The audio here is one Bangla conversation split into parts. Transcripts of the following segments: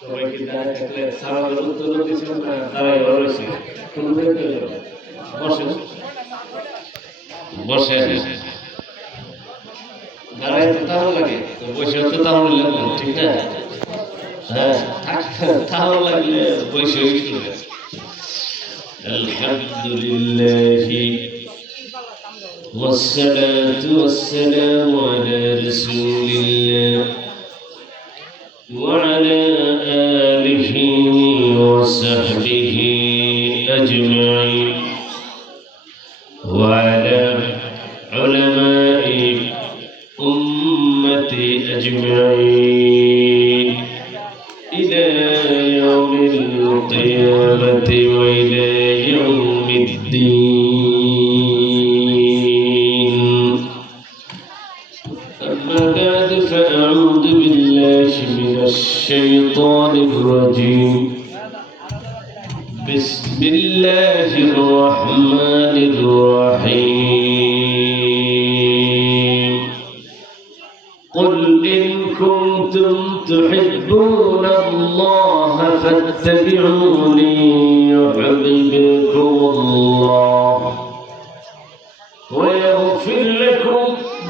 সবাইকে দাঁড়ায় থাকলে সালামের উত্তর দিয়েছিলেন না, দাঁড়ায় রয়েছে বসে বসে দাঁড়ায় তো তাও লাগে, বসে তো তাও লাগবে, ঠিক না? হ্যাঁ, তাও লাগলে বসে আলহামদুলিল্লাহ والصلاة والسلام على رسول الله وعلى آله وصحبه أجمعين وعلى علماء أمتي أجمعين إلى يوم القيامة وإلى يوم الدين. أما بعد فأعوذ بالله من الشيطان الرجيم. بسم الله الرحمن الرحيم. قل إن كنتم تحبون الله فاتبعوني يحببكم الله ويغفر لكم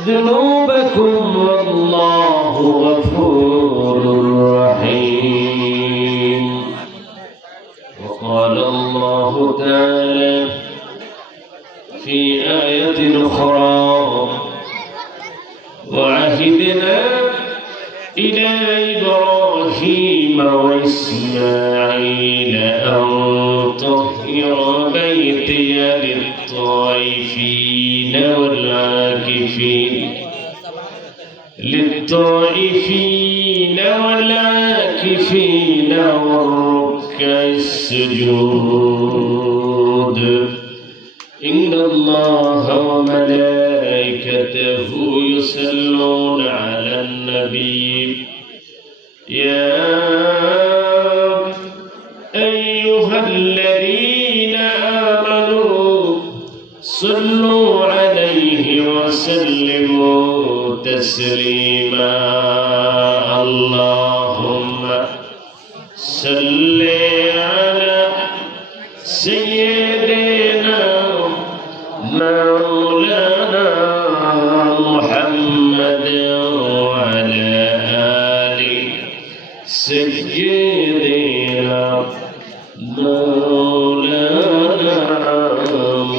ذنوبكم والله غفور رحيم. وقال الله تعالى في آية أخرى وعهدنا إلى إبراهيم وإسماعيل أن طهر بيتي للطائفين والعاكفين والركع السجود. إن الله وملائكته يصلون على النبي يا أيها الذين آمنوا صلوا عليه وسلموا تسليما. اللهم صل على سيدنا مولانا محمد وعلى آل سيدنا مولانا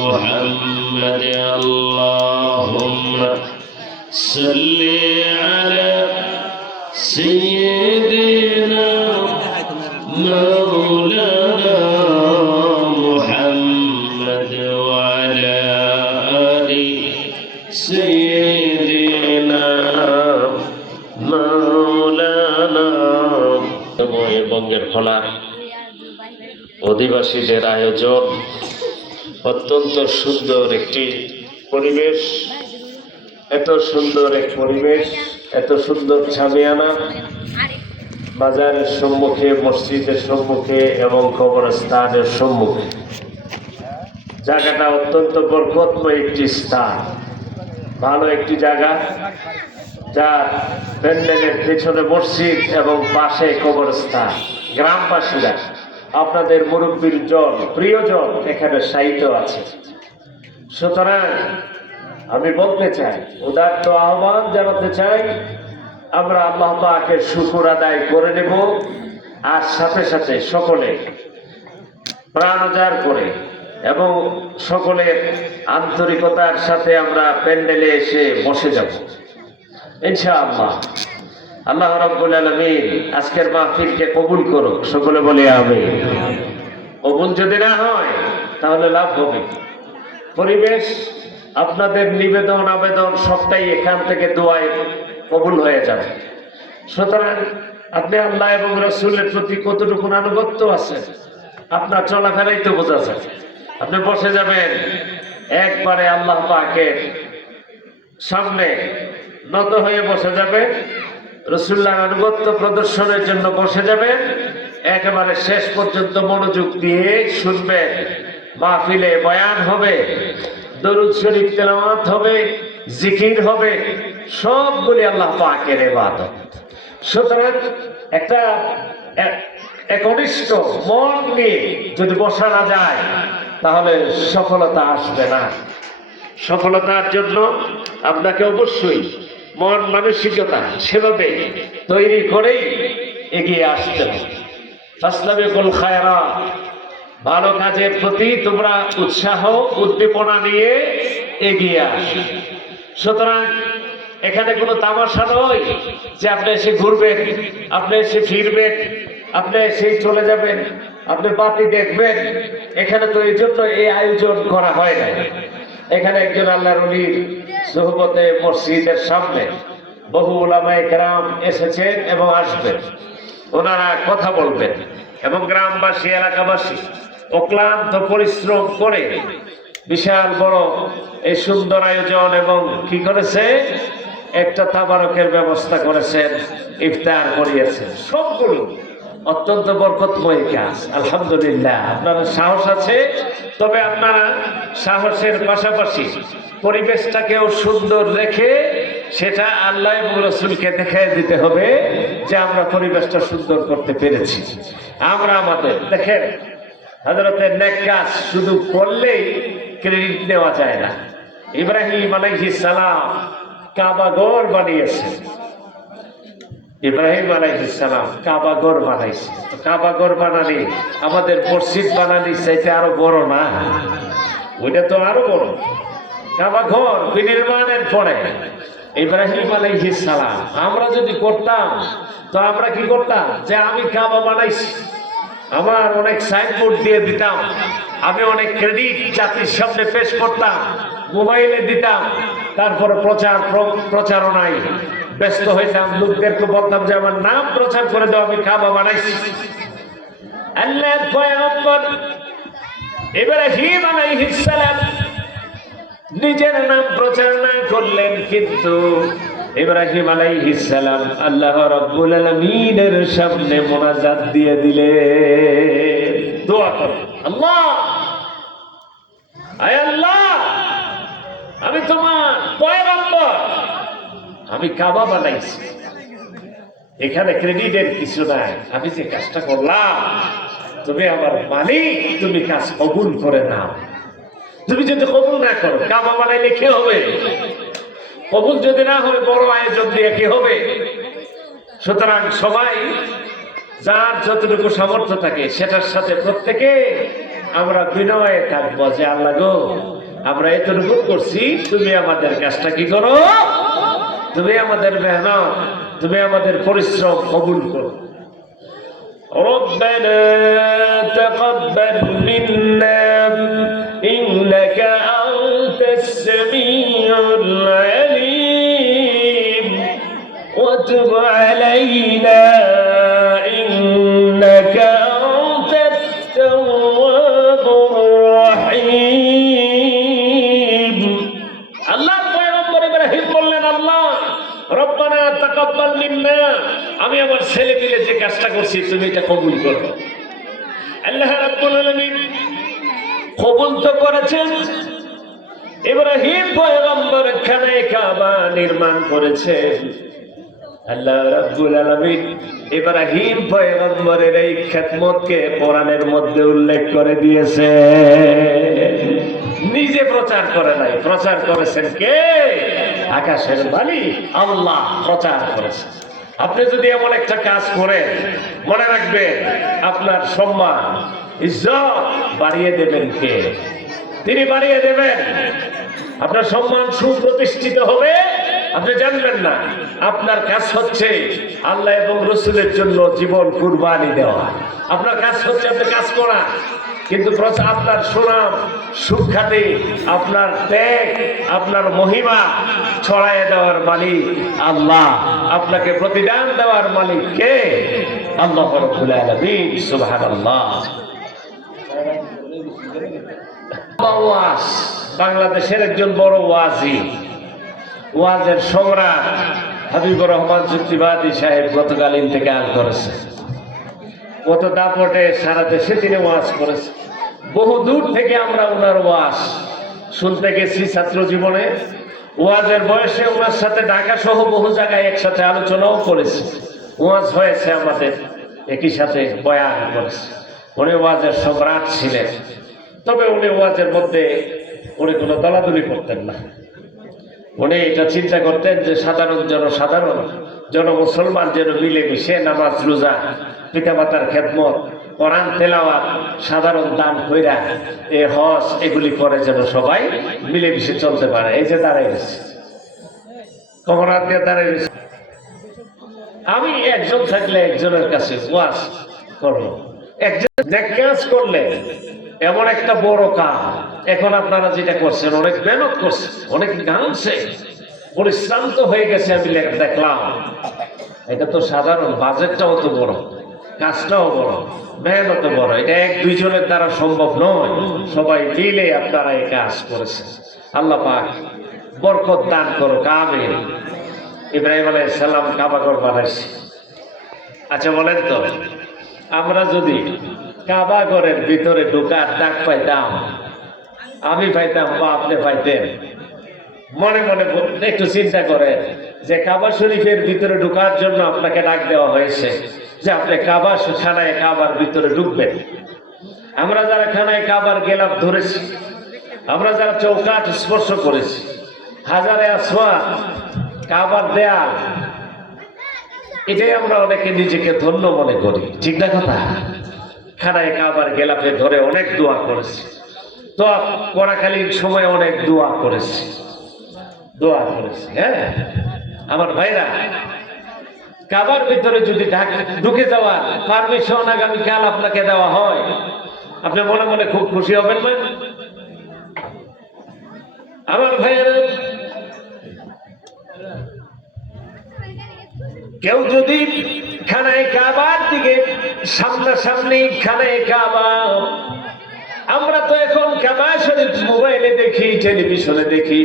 محمد. اللهم صل على سيدنا مولانا محمد وعلى آل سيدنا مولانا. বঙ্গের খোলা অধিবাসীদের আয়োজন, অত্যন্ত সুন্দর একটি পরিবেশ, এত সুন্দর এক পরিবেশ, এত সুন্দর ছামিয়ানা বাজারের সম্মুখে, মসজিদের সম্মুখে এবং কবরস্থানের সম্মুখে। জায়গাটা অত্যন্ত বরকতময় একটি স্থান, ভালো একটি জায়গা, যার প্যান্ডেলের পেছনে মসজিদ এবং পাশে কবরস্থান। গ্রামবাসীরা, আপনাদের মুরব্বীর জন, প্রিয়জন এখানে শায়িত আছে। সুতরাং আমি বলতে চাই, উদাত্ত আহ্বান জানাতে চাই, আমরা আল্লাহ পাকের শুকর আদায় করে নেব, আর সাথে সাথে সকলে প্রাণ উজাড় করে এবং সকলের আন্তরিকতার সাথে আমরা প্যান্ডেলে এসে বসে যাব ইনশাআল্লাহ। আল্লাহ রাব্বুল আলামিন আজকের মাহফিলকে কবুল করুক, সকলে বলে আমিন। কবুল যদি না হয় তাহলে লাভ হবে। পরিবেশ, আপনাদের নিবেদন আবেদন সবটাই এখান থেকে দোয়ায় কবুল হয়ে যাবে। সুতরাং আপনি আল্লাহ এবং রাসূলের প্রতি কতটুকু আনুগত্য আছে আপনার চলাফেরাই তো বোঝা যায়। আপনি বসে যাবেন একবারে আল্লাহ পাকের সামনে নত হয়ে বসে যাবেন, রাসূলুল্লাহর আনুগত্য প্রদর্শনের জন্য বসে যাবেন, একেবারে শেষ পর্যন্ত মনোযোগ দিয়ে শুনবেন। মাহফিলে বয়ান হবে, দরুদ শরীফ তেলাওয়াত হবে, জিকির হবে, সবগুলি আল্লাহ পাকের ইবাদত। সুতরাং একটা একনিষ্ঠ মন নিয়ে যদি বসা না যায় তাহলে সফলতা আসবে না। সফলতার জন্য আপনাকে অবশ্যই মন মানসিকতা সেভাবে তৈরি করেই এগিয়ে আসতে হবে। ফাসলাবিকুল খায়রাত, ভালো কাজের প্রতি তোমরা উৎসাহ উদ্দীপনা নিয়ে এগিয়ে আসো। সুতরাং এখানে কোনো তামাশা নয় যে আপনি এসে ঘুরবেন, আপনি এসে ফিরবেন, আপনি এসে চলে যাবেন, আপনি বাতি দেখবেন। এখানে তো এই জন্য এই আয়োজন করা হয় না। এখানে একজন আল্লাহর ওলির সুহবতে মসজিদের সামনে বহু উলামায়ে কেরাম এসেছেন এবং আসবেন। ওনারা কথা বলবেন এবং গ্রামবাসী এলাকাবাসী অক্লান্ত পরিশ্রম করে বিশাল বড় এই সুন্দর আয়োজন এবং কি করেছে, একটা তাবারকের ব্যবস্থা করেছেন, ইফতার করিয়েছেন। সবগুলো অত্যন্ত বরকতময় কাজ। আলহামদুলিল্লাহ, আপনারা সাহস আছে, তবে আপনারা সাহসের পাশাপাশি পরিবেশটাকেও সুন্দর রেখে সেটা আল্লাহ এবং রাসূলকে দেখাই দিতে হবে যে আমরা পরিবেশটা সুন্দর করতে পেরেছি। আমরা আমাদের দেখেন, হযরতের নেক কাজ শুধু করলেই ক্রেডিট নেওয়া যায় না। ইব্রাহিম আলাইহিস সালাম কাবা ঘর বানিয়েছেন। ইব্রাহিম আলাইহিস সালাম কাবা ঘর বানাইছে। কাবা ঘর বানানি আমাদের মসজিদ বানানি চাইতে আরো বড় না? ওইটা তো আরো বড়। কাবা ঘর বিনির্মাণের পরে ইব্রাহিম আলাইহিস সালাম আমরা যদি করতাম তো আমরা কি করতাম, যে আমি কাবা বানাইছি, আমার অনেক সাইনবোর্ড দিয়ে দিতাম, আমি অনেক ক্রেডিট জাতির সামনে পেশ করতাম, মোবাইলে দিতাম, তারপরে প্রচারণায় ব্যস্ত হইতাম, লোকদেরকে বলতাম যে আমার নাম প্রচার করে দাও, আমি কাবা বানাইছি। আল্লাহর পয়গম্বর ইব্রাহিম আলাইহিস সালাম নিজের নাম প্রচার না করলেন, কিন্তু ইব্রাহিম আলাইহিস সালাম আল্লাহ রাব্বুল আলামিনের সামনে মুনাজাত দিয়ে দিলেন, দোয়া করে, আল্লাহ, আয় আল্লাহ, আমি তোমার পয়গম্বর, আমি কাবা বানাইছি, এখানে ক্রেডিটের কিছু নাই, আমি যে কাজটা করলাম তুমি আমার মালিক, তুমি কাজ কবুল করে নাও। তুমি যদি কবুল না করো, কাবা বানাইলে কি হবে? কবুল যদি না হয় বড় আয়োজন দিয়ে কি হবে? সুতরাং সবাই যার যতটুকু সামর্থ্য থাকে সেটার সাথে প্রত্যেকে আমরা বিনয়ে থাকবো যে আল্লাহ গো, আমরা এতটুকু করছি, তুমি আমাদের কাজটা কি করো, তুমি আমাদের মেহনত, তুমি আমাদের পরিশ্রম কবুল করো। ربنا تقبل منا إنك أنت السميع العليم وتب علينا إنك أنت التواب الرحيم الله পয়গম্বর ইব্রাহিম বললেন, আল্লাহ রব্বানা তাকাব্বাল মিন্না, আমি আমার ছেলে মিলে যে কাজটা করছি তুমি এটা কবুল করো। আল্লাহ রাব্বুল আলামিন কবুল তো করেছেন। ইব্রাহিম পয়গম্বর খানে কাবা নির্মাণ করেছেন। আল্লাহ রাব্বুল আলামিন ইব্রাহিম পয়গম্বরের এই খেদমতকে কোরআনের মধ্যে উল্লেখ করে দিয়েছে। নিজে প্রচার করে নাই, প্রচার করেছেন কে? আকাশের মালিক আল্লাহ প্রচার করেছেন। আপনি যদি এমন একটা কাজ করেন, মনে রাখবেন আপনার সম্মান ইজ্জত বাড়িয়ে দেবেন কে? তিনি বাড়িয়ে দেবেন। আপনার সম্মান সুপ্রতিষ্ঠিত হবে, আপনি জানবেন না। আপনার কাজ হচ্ছে আল্লাহ এবং রসুলের জন্য জীবন কুরবানি দেওয়া। আপনার কাজ হচ্ছে আপনি কাজ করা, কিন্তু আপনার সুনাম সুখ্যাতি, আপনার ত্যাগ, আপনার মহিমা ছড়াইয়ে দেওয়ার মালিক আল্লাহ, আপনাকে প্রতিদান দেওয়ার মালিক কে? আল্লাহ রাব্বুল আলামিন। সুবহানাল্লাহ। বাংলাদেশের একজন বড় ওয়াজি, ওয়াজের সম্রাট হাবিবুর রহমান যুক্তিবাদী সাহেব গতকাল ইন্তেকাল করেছে। কত দাপটে সারা দেশে তিনি ওয়াজ করেছে। বহু দূর থেকে আমরা ওনার ওয়াজ শুনতে গেছি ছাত্র জীবনে। ওয়াজের বয়সে ওনার সাথে ঢাকা সহ বহু জায়গায় একসাথে আলোচনাও করেছি। ওয়াজ হয়েছে আমাদের, একই সাথে বয়ান করেছে। উনি ওয়াজের সম্রাট ছিলেন, তবে উনি ওয়াজের মধ্যে উনি কোনো দলাদলি করতেন না। উনি এটা চিন্তা করতেন যে সাধারণ জন মুসলমান যেন মিলেমিশে নামাজ রোজা, পিতামাতার খেদমত, কোরআন তেলাওয়াত, সাধারণ দান কইরা হজ এগুলি করে যেন সবাই মিলেমিশে চলতে পারে। এই যে দাঁড়াই গেছে, কমরাত দিয়ে দাঁড়াই গেছে। আমি একজন থাকলে একজনের কাছে ওয়াজ করবো, একজন কাজ করলে এমন একটা বড় কাজ। এখন আপনারা যেটা করছেন, অনেক মেহনত করছে, অনেক গানছে, পরিশ্রান্ত হয়ে গেছে। আমি দেখলাম এটা তো সাধারণ, বাজেটটাও তো বড়, কাজটাও বড়, মেহনত বড়। এটা এক দুইজনের দ্বারা সম্ভব নয়, সবাই মিলে আপনারা এই কাজ করেছেন। আল্লাহ পাক বরকত দান করো। আমিন। ইব্রাহিম আলাইহিস সালাম কাবাঘর বানাইছে। আচ্ছা বলেন তো, আমরা যদি কাবাঘরের ভিতরে ঢোকার ডাক পাইতাম, আমি পাইতাম বা আপনি পাইতেন, মনে মনে একটু চিন্তা করেন যে কাবা শরীফের ভিতরে ঢোকার জন্য আপনাকে ডাক দেওয়া হয়েছে যে আপনি খানায় কাবার ভিতরে ঢুকবেন। আমরা যারা খানায় কাবার গেলাপ ধরেছি, আমরা যারা চৌকাঠ স্পর্শ করেছি, হাজারে আসওয়াদ, কাবার দেয়াল, এটাই আমরা অনেকে নিজেকে ধন্য মনে করি, ঠিক না কথা? খানায় কাবার গেলাপে ধরে অনেক দোয়া করেছি, তো পড়াকালীন সময় অনেক দোয়া করেছি। হ্যাঁ আমার ভাইরা, কাবার ভিতরে যদি ঢুকে যাওয়ার পারমিশন আগামীকাল আপনাকে দেওয়া হয়, আপনি মনে মনে খুব খুশি হবেন না? আমার ভাইয়েরা, কেউ যদি খানায় কাবার দিকে সামনাসামনি খানায় কাবা, আমরা তো এখন কাবা শরীফ মোবাইলে দেখি, টেলিভিশনে দেখি,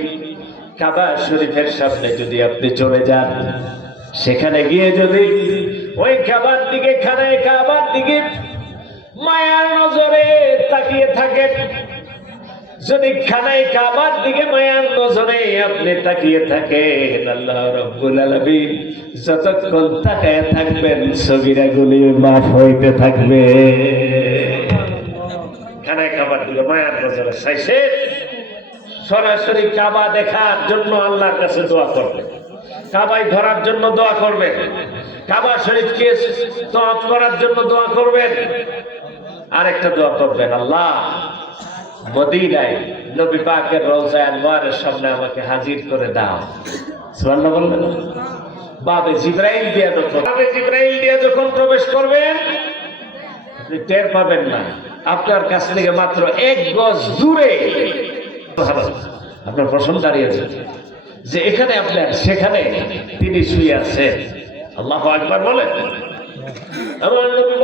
কাবা শরীফের সামনে যদি আপনি চলে যান, সেখানে গিয়ে যদি ওই কাবার দিকে, খানায় কাবার দিকে মায়ার নজরে তাকিয়ে থাকেন, যদি খানায় কাবার দিকে মায়ার নজরে আপনি তাকিয়ে থাকেন, আল্লাহ রাব্বুল আলামিন যতক্ষণ তাকায় থাকবেন সগীরাগুলি মাফ হইতে থাকবে। খানায় কাবার দিকে মায়ার নজরে চাইছে, সরাসরি কাবা দেখার জন্য আল্লাহর কাছে দোয়া করবেন, কাবায় ধরার জন্য দোয়া করবেন, কাবা শরীফকে তওয়াফ করার জন্য দোয়া করবেন। আরেকটা দোয়া করবেন, আল্লাহ মদিনায় নবী পাকের রওজা আনওয়ারের সামনে আমাকে হাজির করে দাও। সুবহানাল্লাহ বলবেন। বাবে জিবরাইল দিয়ে যখন প্রবেশ করবেন, আপনি টের পাবেন না, আপনার কাছ থেকে মাত্র 1 গজ দূরে আপনার প্রশ্ন দাঁড়িয়েছে যে এখানে আপনার, সেখানে তিনি শুয়ে আছেন। আল্লাহু আকবার বলেন। আমার নবী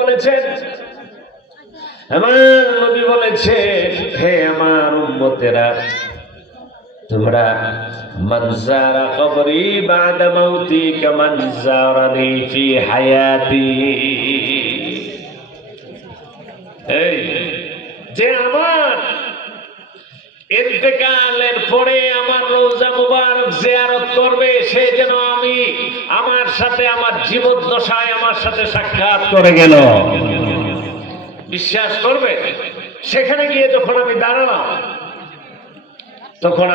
বলেছেন, হে আমার উম্মতেরা, তোমরা মান যারা কবরি বাদা মাউতি কামান যারানি ফি হায়াতি, এই যে আমার ইন্তেকালের পরে আমার রওজা মুবারক জিয়ারত করবে, সে যেন আমি আমার সাথে আমার জীবদ্দশায় আমার সাথে সাক্ষাৎ করে গেল। বিশ্বাস করবে, সেখানে গিয়ে যখন আমি দাঁড়ালাম, তখন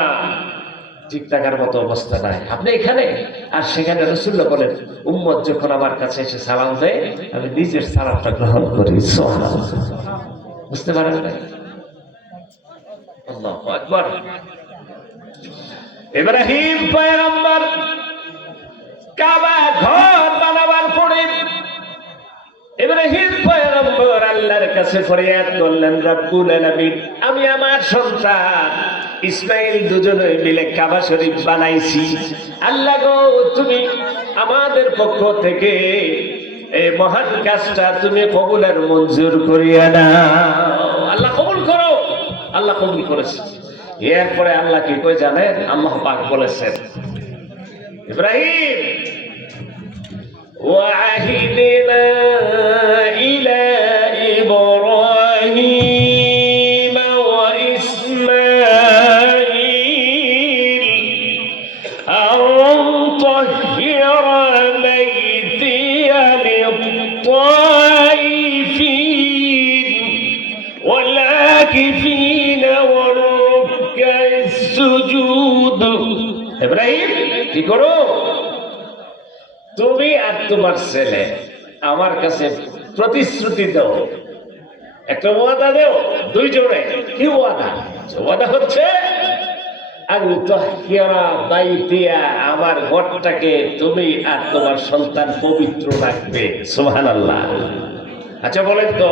ঠিক থাকার মতো অবস্থা নাই। আপনি এখানে আর সেখানে। রাসূলুল্লাহ বলেন, উম্মত যখন আমার কাছে এসে সালাম দেয়, আমি নিজের সালামটা গ্রহণ করি। সুবহানাল্লাহ। বুঝতে পারেন না? আল্লাহু আকবার। ইব্রাহিম পয়গম্বর কাবা ঘর বানাবার পরে ইব্রাহিম পয়গম্বর আল্লাহর কাছে ফরিয়াদ করলেন, রব্বুল আলামিন, আমি আমার সন্তান ইসমাইল দুজনে মিলে কাবা শরীফ বানাইছি। আল্লাহ গো, তুমি আমাদের পক্ষ থেকে এই মহান কাজটা তুমি কবুলের মঞ্জুর করিয়া নাও। আল্লাহ কবুল করো। আল্লাহ কবুল করেছে। এরপরে আল্লাহ কি কই জানেন? আল্লাহ পাক বলেছেন, ইব্রাহিম وعهدنا إلى إبراهيم وإسماعيل أن طهر بيتي আকিফিনা ওয়া রুকআস সুজুদ। ইব্রাহিম কি করো? তুমি আর তোমার ছেলে আমার কাছে প্রতিশ্রুতি দাও, একটা ওয়াদা দাও দুইজনে। কি ওয়াদা? ওয়াদা হচ্ছে আমার ঘরটাকে তুমি আর তোমার সন্তান পবিত্র রাখবে। সুবহানাল্লাহ। আচ্ছা বলেন তো,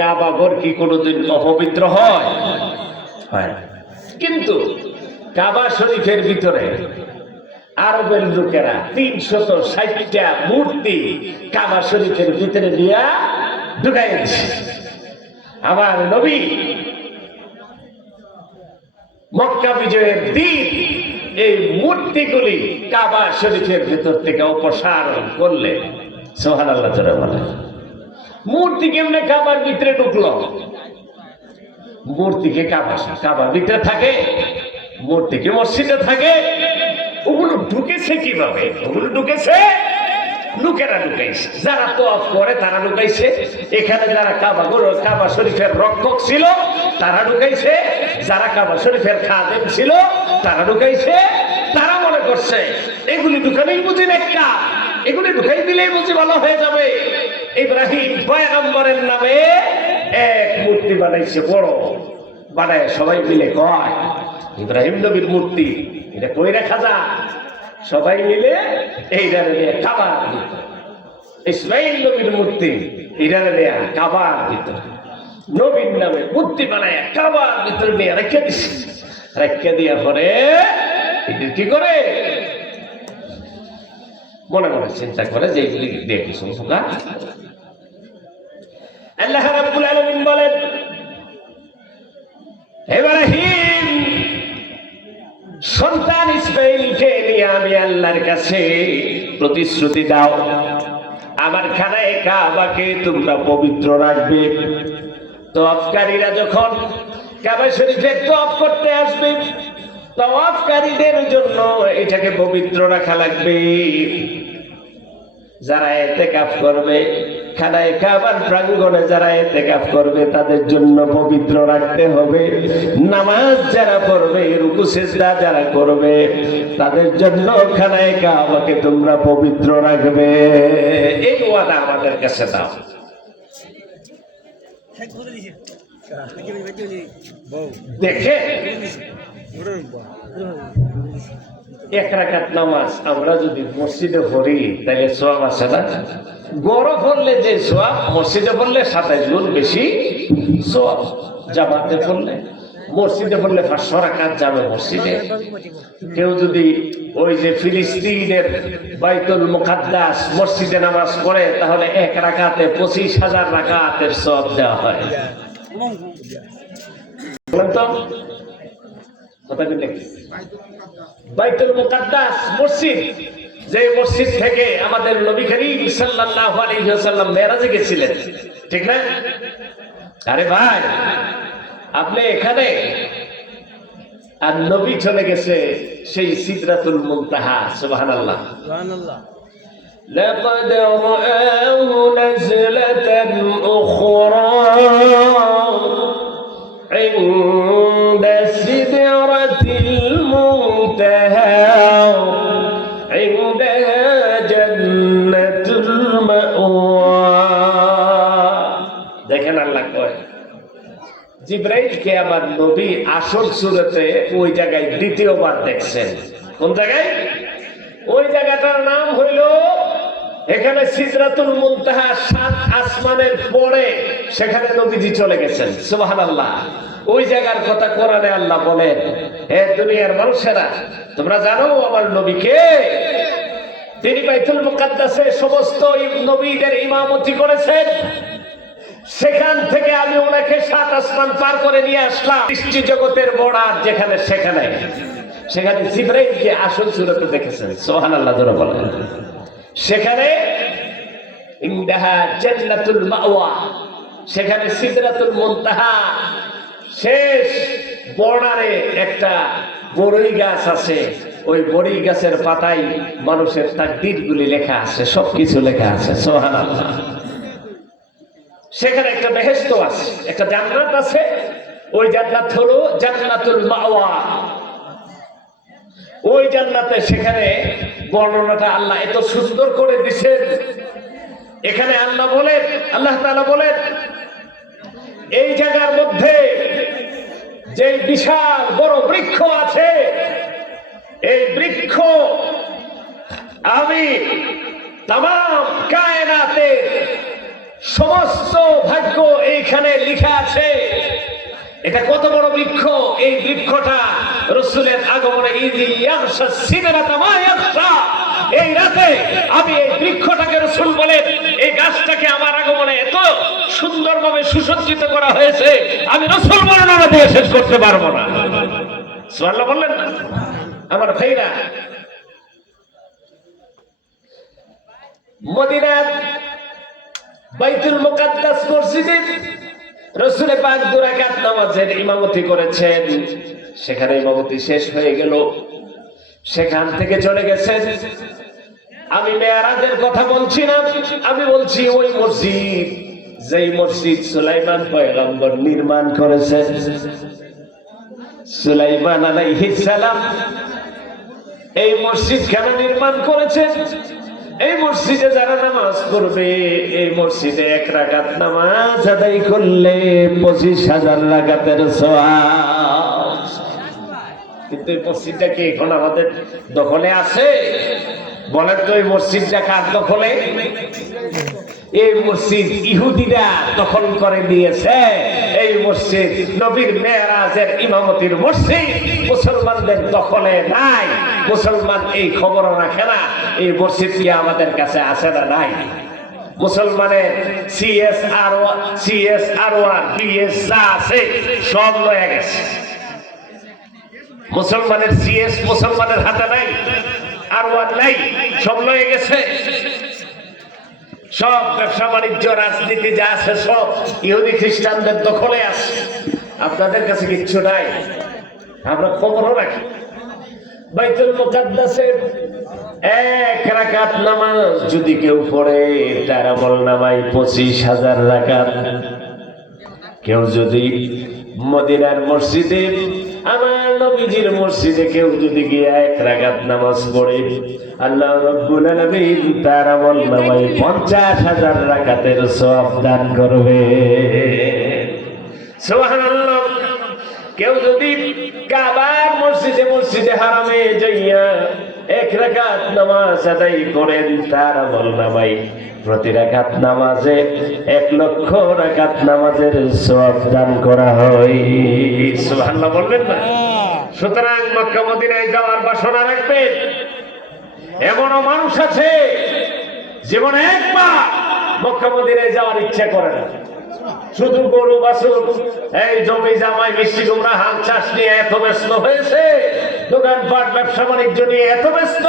কাবা ঘর কি কোনোদিন অপবিত্র হয়? কিন্তু কাবা শরীফের ভিতরে আরবের লোকেরা ৩৬০টা মূর্তি কাবা শরীফের ভিতরে নিয়ে ঢুকাইছে। আমার নবী মক্কা বিজয়ের দিন এই মূর্তিগুলি কাবা শরীফের ভিতর থেকে অপসারণ করলে। সুবহানাল্লাহ জোরে বলেন। মূর্তি কেমনে কাবার ভিতরে ঢুকলো? মূর্তিকে কাবার ভিতরে থাকে, মূর্তিকে মসজিদে থাকে। ওগুলো ঢুকেছে কিভাবে? ওগুলো ঢুকেছে লোকেরা ঢুকাইছে, যারা তওয়াফ করে তারা ঢুকাইছে। এখানে যারা কাবা শরীফের রক্ষক ছিল তারা ঢুকাইছে, যারা কাবা শরীফের খাদেম ছিল তারা ঢুকাইছে। তারা মনে করছে এগুলি ঢুকালেই বুঝি একটা, এগুলি ঢুকাই দিলেই বুঝি ভালো হয়ে যাবে। ইব্রাহিম পয়গম্বরের নামে এক মূর্তি বানাইছে, বড় বানায় সবাই মিলে কয় ইব্রাহিম নবীর মূর্তি, এটা কই রাখা যায়? সবাই মিলে এইটা নিয়ে কাবার ভিতর। ইসমাইল নবীর মূর্তি এটা নিয়ে কাবার ভিতর, নবীর নামে মূর্তি বানায় কাবার ভিতর নিয়ে রেখে দিচ্ছে। রেখে দিয়া পরে কি করে? মনে মনে চিন্তা করে যে এইগুলি দিয়ে কিছু ফোকা। আল্লাহ রাব্বুল আলামিন বলেন, ইব্রাহিম সন্তান ইসমাইলকে নিয়ে আমি আল্লাহর কাছে প্রতিশ্রুতি দাও, আমার খানায়ে কাবাকে তোমরা পবিত্র রাখবে। তওয়াফকারীরা যখন কাবা শরীফে তওয়াফ করতে আসবে, তওয়াফকারীদের জন্য এটাকে পবিত্র রাখা লাগবে। যারা ইতিকাফ করবে খানায়ে কাবার প্রাঙ্গণে, যারা ইতিকাফ করবে তাদের জন্য পবিত্র রাখতে হবে। নামাজ যারা পড়বে, রুকু সিজদা যারা করবে তাদের জন্য খানায়ে কাবাকে তোমরা পবিত্র রাখবে। এই ওয়াদা আমাদের কাছে দাও। দেখে এক রাকাত নামাজ আমরা যদি মসজিদে পড়ি তাহলে সওয়াব আছে না? গড় পড়লে যে সওয়াব, মসজিদে পড়লে ২৭ গুণ বেশি সওয়াব। জামাতে পড়লে, মসজিদে পড়লে ৫০০ রাকাত যাবে মসজিদে। কেউ যদি ওই যে ফিলিস্তিনের বাইতুল মুকাদ্দাস মসজিদে নামাজ পড়ে তাহলে এক রাকাতে ২৫,০০০ রাকাতের সওয়াব দেওয়া হয়। বাইতুল মুকাদ্দাস মসজিদ, যে মসজিদ থেকে আমাদের নবী করিম সাল্লাল্লাহু আলাইহি ওয়াসাল্লাম মেরাজে গেছিলেন, ঠিক না? আরে ভাই, আপনি এখানে আর নবী চলে গেছে সেই সিদরাতুল মুনতাহা। সুবহানাল্লাহ, সুবহানাল্লাহ। লাকাদ রাআহু নাজলাতান উখরা ইনদা সিদরাতিল মুনতাহা ইনদাহা জান্নাতুল মাওয়া। দেখেন আল্লাহ কয় জিবরাইলকে আমার নবী আসল সূরতে ওই জায়গায় দ্বিতীয়বার দেখছেন। কোন জায়গায়? ওই জায়গাটার নাম হইল, এখানে সিদরাতুল মুনতাহা, ৭ আসমানের পরে সেখানে নবীজি চলে গেছেন। সুবহানাল্লাহ। ওই জায়গার কথা কোরআনে আল্লাহ বলেন, হে দুনিয়ার মানুষেরা, তোমরা জানো আমার নবীকে? তিনি বাইতুল মুকাদ্দাসে সমস্ত নবীদের ইমামতি করেছেন। সেখান থেকে আমি ওনাকে ৭ আসমান পার করে নিয়ে আসলাম সৃষ্টি জগতের বর্ডার যেখানে, সেখানে জিবরাইলকে আসল সূরতে দেখেছেন। সুবহানাল্লাহ জোরে বলেন। সেখানে ইনদাহা জান্নাতুল মাওয়া, সেখানে সিদরাতুল মুনতাহা শেষ বর্ডারে একটা বড়ই গাছ আছে। ওই বড়ই গাছের পাতায় মানুষের তাকদীরগুলি লেখা আছে, সবকিছু লেখা আছে। সুবহানাল্লাহ। সেখানে একটা বেহেশত আছে, একটা জান্নাত আছে, ওই জান্নাত হলো জান্নাতুল মাওয়া। ওই জান্নাতে সেখানে বর্ণনাটা আল্লাহ এত সুন্দর করে দিয়েছেন। এখানে আল্লাহ বলেন, আল্লাহ তাআলা বলেন, এই জায়গার মধ্যে যে বিশাল বড় বৃক্ষ আছে, এই বৃক্ষ আমি তামাম কায়নাতের সমস্ত ভাগ্য এইখানে লেখা আছে। এটা কত বড় বৃক্ষ! এই বৃক্ষটা রাসূলের আগমনে এই রাতে আমি এই বৃক্ষটাকে রাসূল বলেন, এই গাছটাকে আমার আগমনে এত সুন্দরভাবে সুসজ্জিত করা হয়েছে, আমি রাসূল বর্ণনা দিয়ে শেষ করতে পারবো না। সুবহানাল্লাহ বললেন না? আমার ভাইরা, মদিনার বাইতুল মুকাদ্দাস মসজিদে রাসূল পাক 2 রাকাত নামাজের ইমামতি করেছেন। সেখানে ইমামতি শেষ হয়ে গেল, সেখান থেকে চলে গেছেন। আমি মেরাজের কথা বলছি না, আমি বলছি ওই মসজিদ, যেই মসজিদ সুলাইমান পয়গম্বর নির্মাণ করেছেন। সুলাইমান আলাইহিস সালাম এই মসজিদ কেন নির্মাণ করেছেন? এই মসজিদে যারা নামাজ পড়বে, এই মসজিদে 1 রাকাত নামাজ আদায় করলে 25,000 রাকাতের সওয়াব। কিন্তু এই মসজিদটা কি এখন আমাদের দখলে আছে? বলেন তো, এই মসজিদটা কার দখলে? এই মসজিদ ইহুদিরা দখল করে নিয়েছে। এই মসজিদ নবীর মেরাজের ইমামতির মসজিদ মুসলমানদের দখলে নাই। মুসলমান এই খবর রাখে না এই মসজিদ কি আমাদের কাছে আছে না নাই। মুসলমানের CSR1 BS যা আছে সব লয়ে গেছে। মুসলমানের CS মুসলমানের হাতে নাই, R1 নাই, সব লয়ে গেছে। সব ব্যবসা বাণিজ্য রাজনীতি যা আছে সব ইহুদি খ্রিস্টানদের দখলে আছে। আপনাদের কাছে কিচ্ছু নাই, আমরা খবরও রাখি। বাইতুল মুকাদ্দাসের 1 রাকাত নামাজ যদি কেউ পড়ে, তার আমল নামায় 25,000 রাকাত। কেউ যদি মদিনার মসজিদে, আমার নবীজির মসজিদে কেউ যদি গিয়ে 1 রাকাত নামাজ পড়ে, আল্লাহ রাব্বুল আলামিন তার আমল নামায় 50,000 রাকাতের সওয়াব দান করবে। সুবহানাল্লাহ। কেউ যদি কাবার মসজিদে হারামে যাইয়া 1 রাকাত নামাজ আদায় করেন, তার আমল নামায় প্রতি রাকাত নামাজে 1 লক্ষ রাকাত নামাজের সওয়াব দান করা হয়। সুবহানাল্লাহ বলবেন না? সুতরাং মক্কা মদিনায় যাওয়ার বাসনা রাখবেন। এমনও মানুষ আছে জীবনে একবার মক্কা মদিনায় যাওয়ার ইচ্ছা করে না, শুধু গরু বাছুর, এই জমি জামাই মিষ্টি কুমড়া হাল চাষ নিয়ে এত ব্যস্ত হয়েছে, দোকানপাট ব্যবসা বাণিজ্য নিয়ে এত ব্যস্ত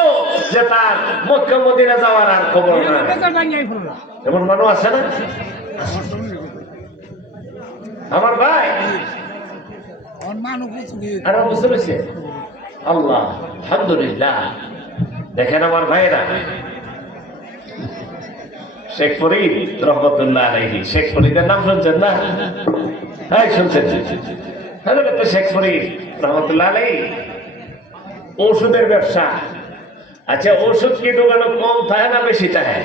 যে তার মক্কা মদিনা যাওয়ার আর খবর না। এমন মানুষ আছে না? আমার ভাই আরো বুঝতে পেরেছে? আল্লাহ আলহামদুলিল্লাহ। দেখেন আমার ভাইরা, শেখ ফরিদ রহমতুল্লাহ আলাইহি, শেখ ফরিদের নাম শুনছেন না? হ্যাঁ শুনছেন। শেখ ফরিদ রহমতুল্লাহ আলাইহি ওষুধের ব্যবসা। আচ্ছা, ওষুধ কি দোকানে কম থাকে না বেশি থাকে?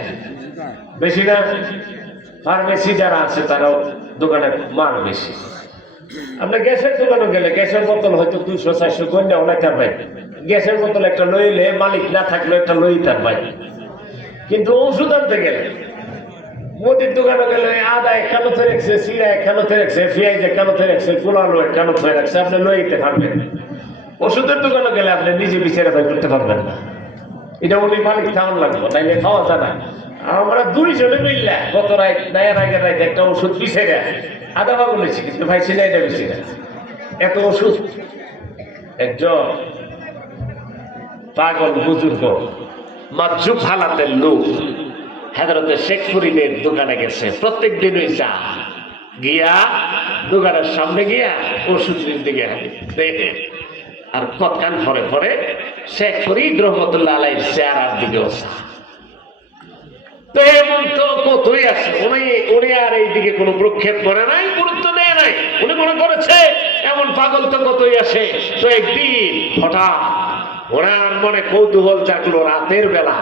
বেশি না? ফার্মেসি যারা আছে তারাও দোকানে মাল বেশি। আপনি গ্যাসের দোকানে গেলে গ্যাসের বোতল হয়তো 200-400 গন্ডা ওনাইতার ভাই, গ্যাসের বোতল একটা লইলে মালিক না থাকলে একটা লইতার ভাই। কিন্তু ওষুধ আনতে গেলে, মুদির দোকানে গেলে আদা একখানো থয়ে রাখছে, চিড়া একখানো থয়ে রাখছে, পেঁয়াজ একখানো থয়ে রাখছে, কুলালো একখানো থয়ে রাখছে, আপনি লইতে পারবেন। ওষুধের দোকানে গেলে আপনি নিজে বিচারে ভাই করতে পারবেন না, এটা উনি মালিক থামান লাগবে, তাইলে খাওয়া যায় না। আমরা 2 জনে মিললে গত রাত নায়ের আগের রাত একটা ওষুধ পিছিয়ে আদা বা বলেছি, কিন্তু ভাই ছিল এটা বেশি না, এত ওষুধ। একজন পাগল বুজুর্গ মাযুব হালাতের লোক হযরতে শেখ ফরিদের দোকানে গেছে। প্রত্যেক দিনই যা গিয়া দোকানের সামনে গিয়া ওষুধ দিকে দেখে আর কতকান পরে পরে শেখ ফরিদ রহমতুল্লাহ আলাইহির চেহারার দিকে ওসা। তো এমন তো কতই আছে, উনি আর এই দিকে কোনো প্রক্ষেপ করে নাই, গুরুত্ব দেয় নাই। উনি মনে করেছে যেমন পাগল তো কতই আসে। তো একদিন হঠাৎ ওনার মনে কৌতূহল জাগলো রাতের বেলা,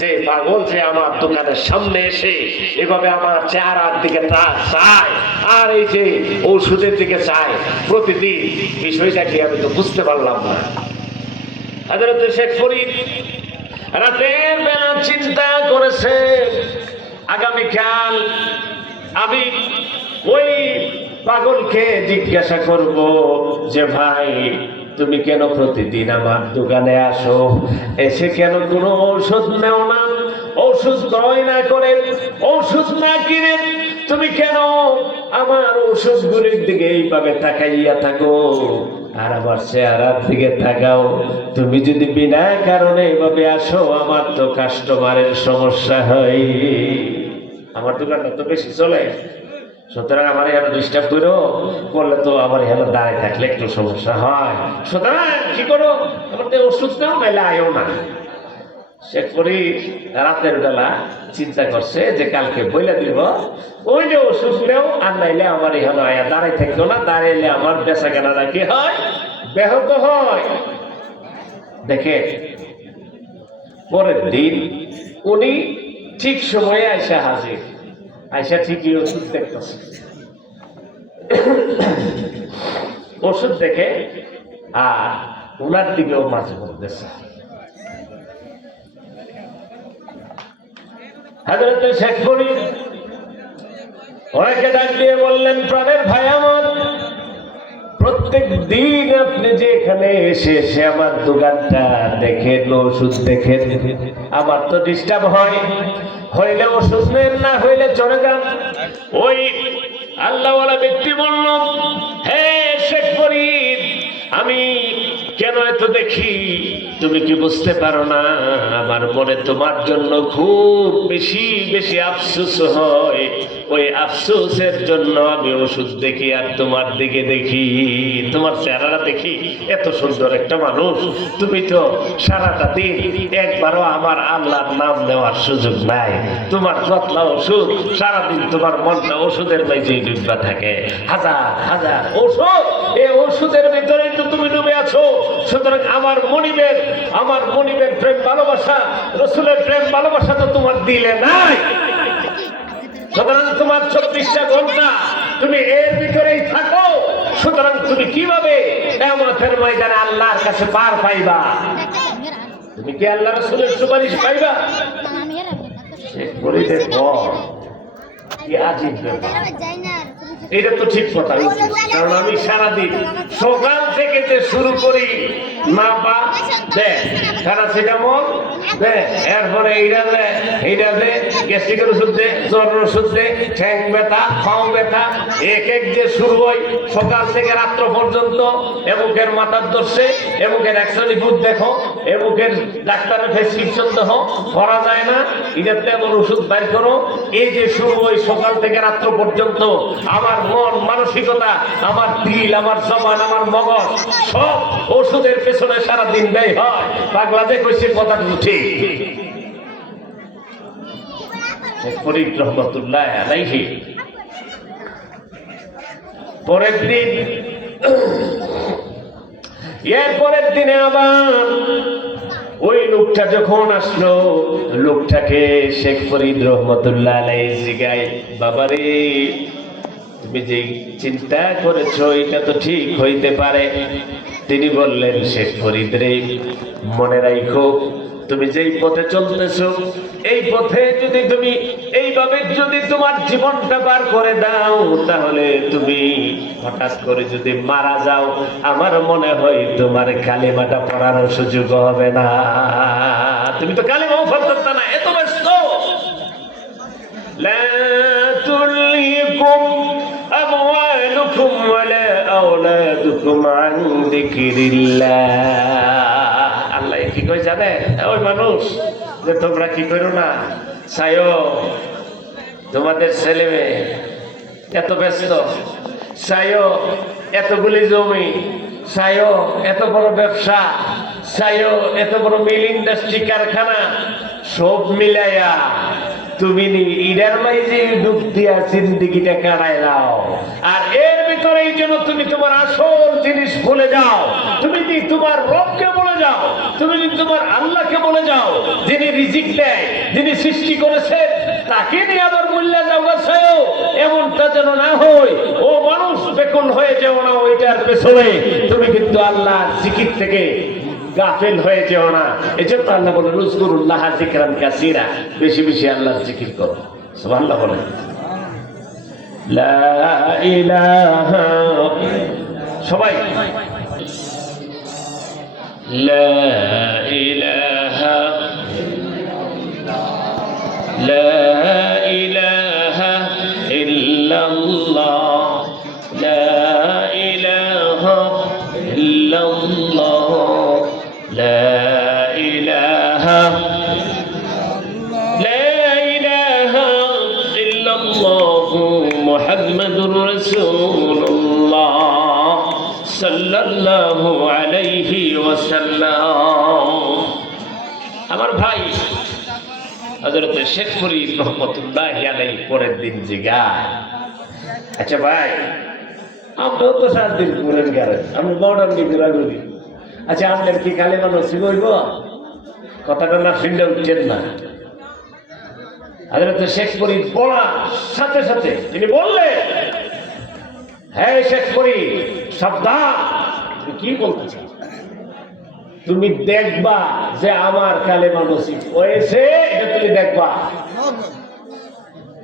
যে পাগল যে আমার দোকানের সামনে এসে এভাবে আমার চেহারার দিকে চায় আর এই যে ঔষধের দিকে চায় প্রতিদিন, বিষয়টা কি আমি তো বুঝতে পারলাম না। হযরত শেখ ফরিদ রাতের বেলা চিন্তা করেছে, আগামীকাল আমি ওই পাগলকে জিজ্ঞাসা করব যে ভাই তুমি কেন প্রতিদিন আমার দোকানে আসো, এসে কেন কোনো ঔষধ নেও না, ঔষধ ক্রয় না করে, ঔষধ না কিনে তুমি কেন আমার ঔষধগুলির দিকে এইভাবে তাকাইয়া থাকো আর আমার চেহারার দিকে তাকাও। তুমি যদি বিনা কারণে এইভাবে আসো, আমার তো কাস্টমারের সমস্যা হয়, আমার দোকানটা তো বেশি চলে, সুতরাং আমার এখানে ডিস্টার্ব করলে তো আমার এখানে দাঁড়িয়ে থাকলে একটু সমস্যা হয়, সুতরাং কি করো আমার তো ওষুধ নাও, নাইলে আয়ও না। শেখ ফরিদ রাতের বেলা চিন্তা করছে যে কালকে বইলা দিব, ওই যে ওষুধ নেও আর নাইলে আমার এখানে আয়া দাঁড়াই থাকতো না, দাঁড়াইলে আমার বেচা কেনাটা কি হয়, ব্যাহত হয়। দেখে পরের দিন উনি ঠিক সময়ে আইসা হাজির, আইসা ঠিকই ওষুধ দেখতেছে, ওষুধ দেখে আর ওনার দিকেও মাঝে করতেছে। হযরত শেখ ফরিদ ওনাকে ডাক দিয়ে বললেন, প্রাণের ভাই আমার, প্রত্যেক দিন আপনি যে এখানে এসে এসে আমার দোকানটা দেখেন, ওষুধ দেখেন, আমার তো ডিস্টার্ব হয়, হইলে ওষুধ নেন, না হইলে চলে যান। ওই আল্লাহওয়ালা ব্যক্তি বলল, হে শেখ ফরিদ, আমি কেন এত দেখি তুমি কি বুঝতে পারো না? আমার মনে তোমার জন্য খুব বেশি বেশি আফসোস হয়, ওই আফসোসের জন্য আমি ওষুধ দেখি আর তোমার দিকে দেখি, তোমার চেহারা দেখি, এত সুন্দর একটা মানুষ, তুমি তো সারাটা দিন একবারও আমার আল্লাহর নাম নেওয়ার সুযোগ নাই, তোমার যতলা ওষুধ, সারাদিন তোমার মনটা ওষুধের মাঝে ডুববা থাকে, হাজার হাজার ওষুধ, এই ওষুধের ভিতরে তো তুমি ডুবে আছো। সুতরাং আমার মনিবের প্রেম ভালোবাসা, রসুলের প্রেম ভালোবাসা তো তোমার দিলে নাই, সুতরাং তোমার 24টা ঘন্টা তুমি এর ভিতরেই থাকো, সুতরাং তুমি কিভাবে কিয়ামতের ময়দানে আল্লাহর কাছে পার পাইবা? তুমি কি আল্লাহ রসুলের সুপারিশ পাইবা? এটা তো ঠিক কথা, কারণ আমি সারাদিন সকাল থেকে যে শুরু করি, না পা দে, প্যারাসিটামল দে, এরপরে এইটা দে, গ্যাস্ট্রিকের ওষুধ দে, জ্বরের ওষুধ দে, ঠ্যাং ব্যথা, পাও ব্যথা, এক যে শুরু হয় সকাল থেকে রাত্র পর্যন্ত, এমুকের মাথার দর্শে, এমুকের এক্সরে রিপোর্ট দেখো, এমুকের ডাক্তারের প্রেসক্রিপশন দেখো, করা যায় না, এটাতে এমন ওষুধ বাইর করো, এই যে শুরু হয় সকাল থেকে রাত্র পর্যন্ত, আমার মন মানসিকতা, আমার দিল, আমার জবান, আমার মগজ সব ওষুধের পেছনে সারাদিন ব্যয় হয়। পাগলা যে কইছে কথাটা ঠিক। ফরিদ রহমতুল্লাহ আলাইহি পরের দিন, এর পরের দিনে আবার ওই লোকটা যখন আসলো, লোকটাকে শেখ ফরিদ রহমতুল্লাহ আলাইহি জিগায়, বাবারে তুমি যে চিন্তা করেছো এটা তো ঠিক হইতে পারে। তিনি বললেন, শেখ ফরিদ রে, মনে রাখো তুমি যেই পথে চলতেছো, এই পথে যদি তুমি এইভাবে যদি তোমার জীবনটা পার করে দাও, তাহলে তুমি হঠাৎ করে যদি মারা যাও, আমার মনে হয় তোমার কালেমাটা পড়ার সুযোগ হবে না, তুমি তো কালেমাও পড়তে না, এত ব্যস্ত। লা তুলহিকুম আমওয়ালুকুম ওয়ালা আওলাদুকুম আন যিকরিল্লাহ। আল্লাহ কি কই জানে? ওই মানুষ যে তোমরা কি করো না, চাইও তোমাদের ছেলে মেয়ে এত ব্যস্ত, চাইও এতগুলি জমি, চাইও এত বড় ব্যবসা, চাইও এত বড় মিল ইন্ডাস্ট্রি কারখানা, সব মিলাইয়া তুমি ইডার মাইজে ডুব দিয়া জিন্দিগিটা কাটাই দাও, আর এর ভিতরে এই জন্য তুমি তোমার আসল জিনিস বলে যাও, তুমি যদি তোমার রবকে বলে যাও, তুমি যদি তোমার আল্লাহকে বলে যাও, যিনি রিজিক দেয়, যিনি সৃষ্টি করেছেন, তাকে নিয়ে আবার মূল্য যাও গাছেও, এমনটা যেন না হয়। ও মানুষ, বেকুল হয়ে যেও না ওইটার পেছনে, তুমি কিন্তু আল্লাহর জিকির থেকে গাফেল হয়ে যেও না। এজন্য আল্লাহ বলেন উযকুরুল্লাহ যিকরান কাসীরা, বেশি বেশি আল্লাহর জিকির করো। সুবহানাল্লাহ বলেন। লা ইলাহা, সবাই লা ইলাহা, লা ইলাহা ইল্লাল্লাহ, লা ইলাহা ইল্লাল্লাহ, লা ইলাহা, লা ইলাহা ইল্লাল্লাহ মুহাম্মাদুর রাসূলুল্লাহ সাল্লাল্লাহু আলাইহি ওয়াসাল্লাম। আমার ভাই হযরত শেখ ফরিদ রহমাতুল্লাহি আলাইহি পরের দিন জিগায়, আচ্ছা ভাই, আমরাও তো 7 দিন ঘুরেন গেলেন, আমি মডার্ন ঘুরা ঘুরি, আচ্ছা আপনার কি কালেমা নসিব হইব? কথাটা না শুনলে উঠছেন না। হযরত শেখ ফরিদ বলার সাথে সাথে তিনি বললেন, হ্যাঁ শেখ ফরিদ, সাবধান, তুমি কি বলতে চাও? তুমি দেখবা যে আমার কালেমা নসিব হয়েছে, এটা তুমি দেখবা,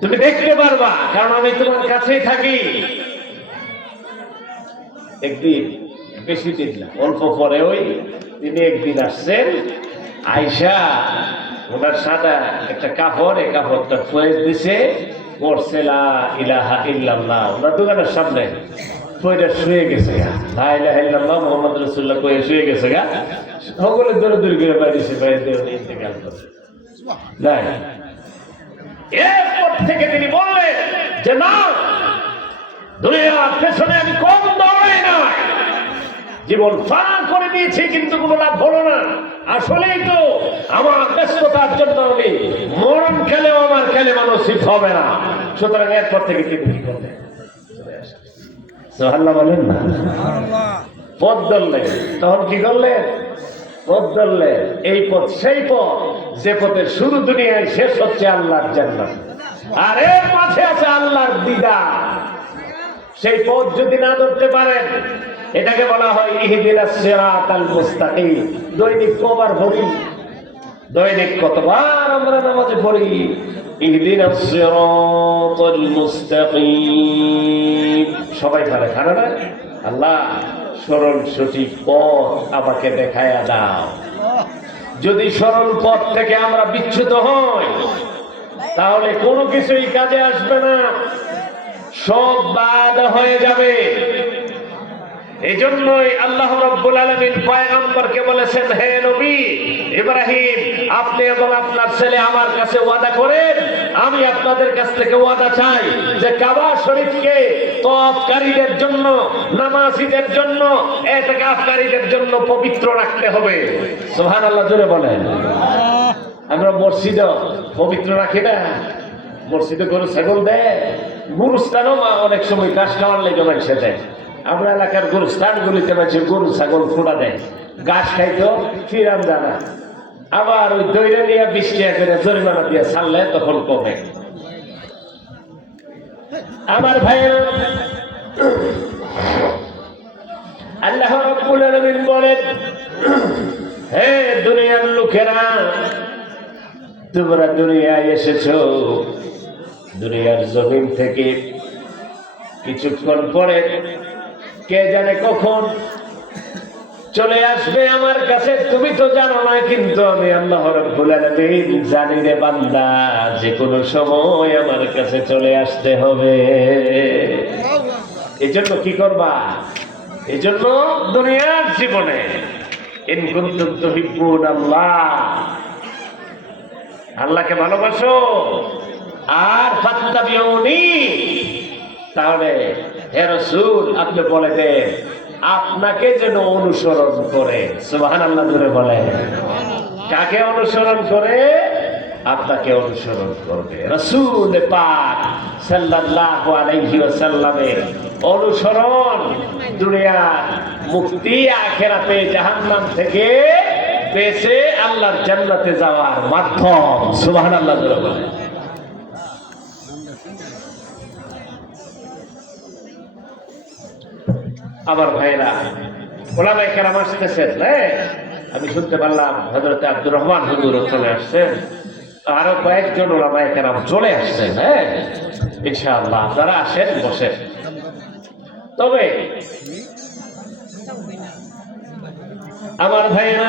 তুমি দেখতে পারবা, কারণ আমি তোমার কাছেই থাকি। একদিন, বেশি দিন না, অল্প পরে ওই তিনি একদিন আসছেন, আয়সা ওনার সাদা একটা কাপড়, এই কাপড়টা ফয়েজ দিছে, পড়ছে লা ইলাহা ইল্লাল্লাহ, ওনার দোকানের সামনে ফয়েজটা শুয়ে গেছে গা, লা ইলাহা ইল্লাল্লাহ মুহাম্মদ রাসূলুল্লাহ কয়ে শুয়ে গেছে গা, সকলে দৌড়ে দৌড়ে করে বাইরেছে, বাইরে দিয়ে ইন্তেকাল করছে। নাই, এরপর থেকে তিনি বললেন যে না, দুনিয়ার পেছনে আমি কম দৌড়াই না, জীবন ফাঁক করে দিয়েছি, কিন্তু কোনো লাভ হলো না। আসলেই তো আমার ব্যস্ততার জন্য আমি মরণ খেলেও আমার কালেমা নসিব হবে না। সুতরাং এরপর থেকে তিনি কি করলেন? সুবহানাল্লাহ বলেন না, পথ ধরলেন। তখন কি করলেন? পথ ধরলেন। এই পথ সেই পথ যে পথে শুরু দুনিয়ায়, শেষ হচ্ছে আল্লাহর জান্নাত, আর এর মাঝে আছে আল্লাহর দিদার। সেই পথ যদি না ধরতে পারেন, এটাকে বলা হয় ইহদিনাস সিরাতাল মুস্তাকিম। দৈনিক কবার পড়ি, দৈনিক কতবার আমরা নামাজে পড়ি ইহদিনাস সিরাতাল মুস্তাকিম। সবাই পারে, খানা না? আল্লাহ সরল সঠিক পথ আমাকে দেখায়া দাও। যদি সরল পথ থেকে আমরা বিচ্যুত হই, তাহলে কোনো কিছুই কাজে আসবে না, সব বাদ হয়ে যাবে। এই জন্যই আল্লাহ রাব্বুল আলামিন পয়গম্বরকে বলেছেন, হে নবী ইব্রাহিম, আপনি এবং আপনার ছেলে আমার কাছে ওয়াদা করেন, আমি আপনাদের কাছ থেকে ওয়াদা চাই যে কাবা শরীফকে তওয়াফকারীদের জন্য, নামাজীদের জন্য, ইতিকাফকারীদের জন্য পবিত্র রাখতে হবে। সুবহানাল্লাহ জোরে বলেন। আমরা মসজিদ পবিত্র রাখি না, মসজিদে গরু ছাগল দেয়, গুরুস্থানও অনেক সময় ঘাস খাওয়ার লেগে মানুষে দেয়। আমরা এলাকার গুরুস্থানগুলিতে মানুষের গরু ছাগল ফোড়া দেয়, ঘাস খাইতো ফিরাম জানা, আবার ওই দৈরা নিয়ে 20 টাকা করে জরিমানা দিয়ে ছাড়লে তখন কমে। আমার ভাইয়ের, আল্লাহ রাব্বুল আলামিন বলেন, হে দুনিয়ার লোকেরা, তোমরা দুনিয়ায় এসেছো, দুনিয়ার জমিন থেকে কিছুক্ষণ পরে কে জানে কখন চলে আসবে আমার কাছে, তুমি তো জানো না, কিন্তু আমি আল্লাহ রাব্বুল আলামিন জানি রে বান্দা, যে কোনো সময় আমার কাছে চলে আসতে হবে। এজন্য কি করবা? এজন্য দুনিয়ার জীবনে ইন কুনতুম তুহিব্বুনাল্লাহ, আল্লাহকে ভালোবাসো, আর ফাত্তাবিউনি, তাহলে হে রাসূল আপনি বলে দেন আপনাকে যেন অনুসরণ করে। সুবহানাল্লাহ জোরে বলেন। কাকে অনুসরণ করে? আপনাকে অনুসরণ করবে। রাসূল পাক সাল্লাল্লাহু আলাইহি ওয়াসাল্লামের অনুসরণ দুনিয়ার মুক্তি আখিরাতে জাহান্নাম থেকে বেঁচে আল্লাহর জান্নাতে যাওয়ার মাধ্যম। সুবহানাল্লাহ। আমার ভাইরা, ওলামায়ে কেরাম আসতেছেন। আমি শুনতে পারলাম হযরত আব্দুর রহমান হুজুর চলে আসছেন, আরো কয়েকজন ওলামায়ে কেরাম চলে আসছেন। ইনশাআল্লাহ আপনারা আসেন, বসেন। তবে আমার ভাইরা,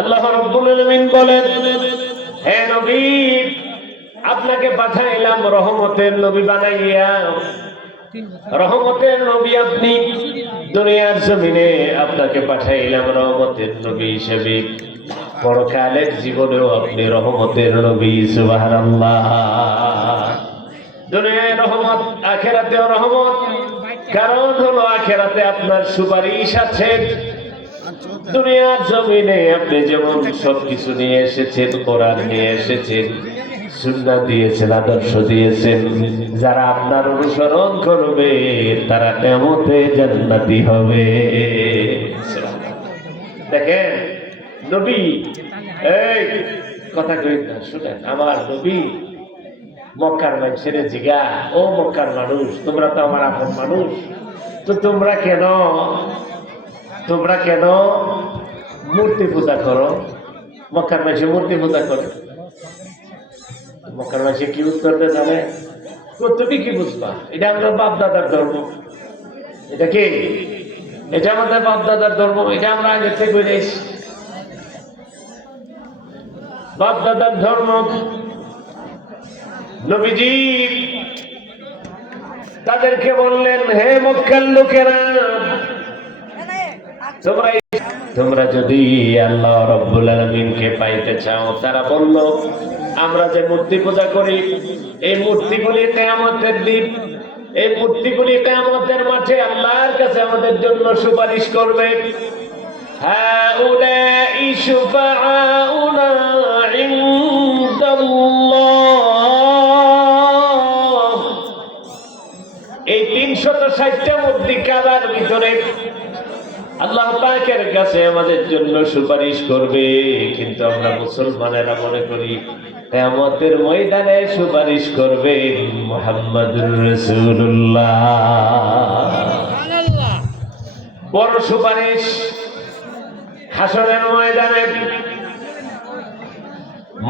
আল্লাহ রাব্বুল আলামিন বলেন, হে নবী, আপনাকে পাঠাইলাম রহমতের নবী বানাইয়া। রহমতের নবী আপনি, দুনিয়ার জমিনে আপনাকে পাঠাইলাম রহমতের নবী হিসেবে। পরকালের জীবনেও আপনি রহমতের নবী। সুবহানাল্লাহ। দুনিয়ায় রহমত, আখিরাতেও রহমত। কারণ হলো আখিরাতে আপনার সুপারিশ আছে। দুনিয়ার জমিনে আপনি যেমন সবকিছু নিয়ে এসেছেন, কোরআন নিয়ে এসেছেন, সুন্নাহ দিয়েছেন, আদর্শ দিয়েছেন, যারা আপনার অনুসরণ করবে তারা কিয়ামতে জান্নাতি হবে। দেখেন নবী, এই কথা কই না, শুনেন। আমার নবী মক্কার মানুষের জিগা, ও মক্কার মানুষ, তোমরা তো আমার আপন মানুষ, তো তোমরা কেন মূর্তি পূজা করো? মক্কার মানুষে মূর্তি পূজা করে। মক্কার মানুষে কি উত্তর দেয় জানে? তুমি কি বুঝবা? এটা আমাদের বাপ দাদার ধর্ম। এটা কি? এটা আমাদের বাপ দাদার ধর্ম। এটা আমরা আগে থেকে বুঝেছি, বাপ দাদার ধর্ম। নবীজি তাদেরকে বললেন, হে মক্কার লোকেরা, তোমরা যদি আল্লাহ রাব্বুল আলামিনকে পাইতে চাও। তারা বলল, আমরা যে মূর্তি পূজা করি, এই মূর্তিগুলি কিয়ামতের দিন, এই মূর্তিগুলি কিয়ামতের মাঠে আল্লাহর কাছে আমাদের জন্য সুপারিশ করবে। হাউলাই শুফাআউনা ইনদাল্লাহ। এই ৩৬০টা মূর্তি কাবার ভিতরে আল্লাহ পাকের কাছে আমাদের জন্য সুপারিশ করবে। কিন্তু আমরা মুসলমানেরা মনে করি কিয়ামতের ময়দানে সুপারিশ করবে মুহাম্মদুর রাসূলুল্লাহ। বড় সুপারিশ হাসরের ময়দানে।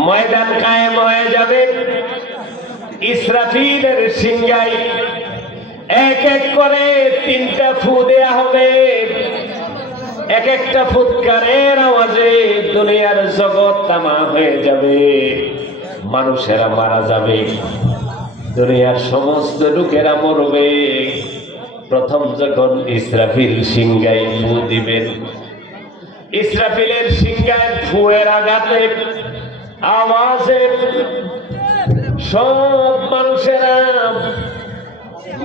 ময়দান কায়েম হয়ে যাবে। ইসরাফিলের সিংহায় এক এক করে ৩টা ফু দেয়া হবে। এক একটা ফুৎকারের আওয়াজে দুনিয়ার জগৎ তামা হয়ে যাবে, মানুষেরা মারা যাবে, দুনিয়ার সমস্ত লোকেরা মরবে। প্রথম যখন ইসরাফিল সিংহায় ফু দিবেন, ইসরাফিলের সিংহায় ফুয়ের আঘাতে, আওয়াজে সব মানুষেরা